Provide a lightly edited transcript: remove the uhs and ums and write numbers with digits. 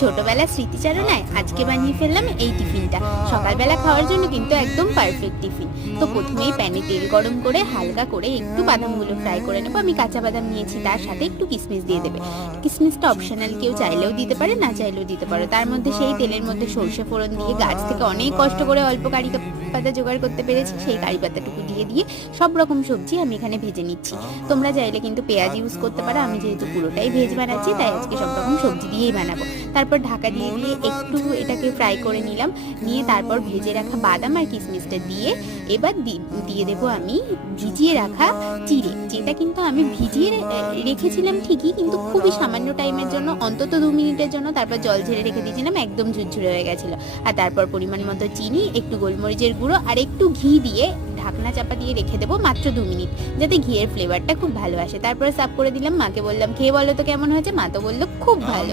ছোটবেলার স্মৃতিচারণায় আজকে বানিয়ে ফেললাম এই টিফিনটা। সকালবেলা খাওয়ার জন্য কিন্তু একদম পারফেক্ট টিফিন। তো প্রথমেই প্যানে তেল গরম করে হালকা করে একটু বাদামগুলো ফ্রাই করে নেবো। আমি কাঁচা বাদাম নিয়েছি, তার সাথে একটু কিশমিশ দিয়ে দেবে। কিশমিশটা অপশনাল, কেউ চাইলেও দিতে পারে, না চাইলেও দিতে পারো। তার মধ্যে সেই তেলের মধ্যে সর্ষে ফোড়ন দিয়ে গাছ থেকে অনেক কষ্ট করে অল্প কারি পাতা জোগাড় করতে পেরেছি, সেই কারি পাতাটুকু দিয়ে সব রকম সবজি আমি এখানে ভেজে নিচ্ছি। তোমরা চাইলে কিন্তু পেঁয়াজ ইউজ করতে পারো, আমি যেহেতু পুরোটাই ভেজ বানাচ্ছি তাই আজকে সব রকম সবজি দিয়েই বানাবো। তারপর ঢাকা দিয়ে একটু এটাকে ফ্রাই করে নিলাম, নিয়ে তারপর ভেজে রাখা বাদাম আর কিশমিশটা দিয়ে এবার দিয়ে দেবো আমি ভিজিয়ে রাখা চিড়ে, যেটা কিন্তু আমি ভিজিয়ে রেখেছিলাম ঠিকই, কিন্তু খুবই সামান্য টাইমের জন্য, অন্তত 2 মিনিটের জন্য। তারপর জল ঝেড়ে রেখে দিয়েছিলাম, একদম ঝুরঝুরে হয়ে গেছিলো। আর তারপর পরিমাণ মতো চিনি, একটু গোলমরিচের গুঁড়ো আর একটু ঘি দিয়ে ঢাকনা চাপা দিয়ে রেখে দেবো মাত্র 2 মিনিট, যাতে ঘিয়ের ফ্লেভারটা খুব ভালো আসে। তারপরে সার্ভ করে দিলাম। মাকে বললাম খেয়ে বলো তো কেমন হয়েছে, মা তো বললো খুব ভালো।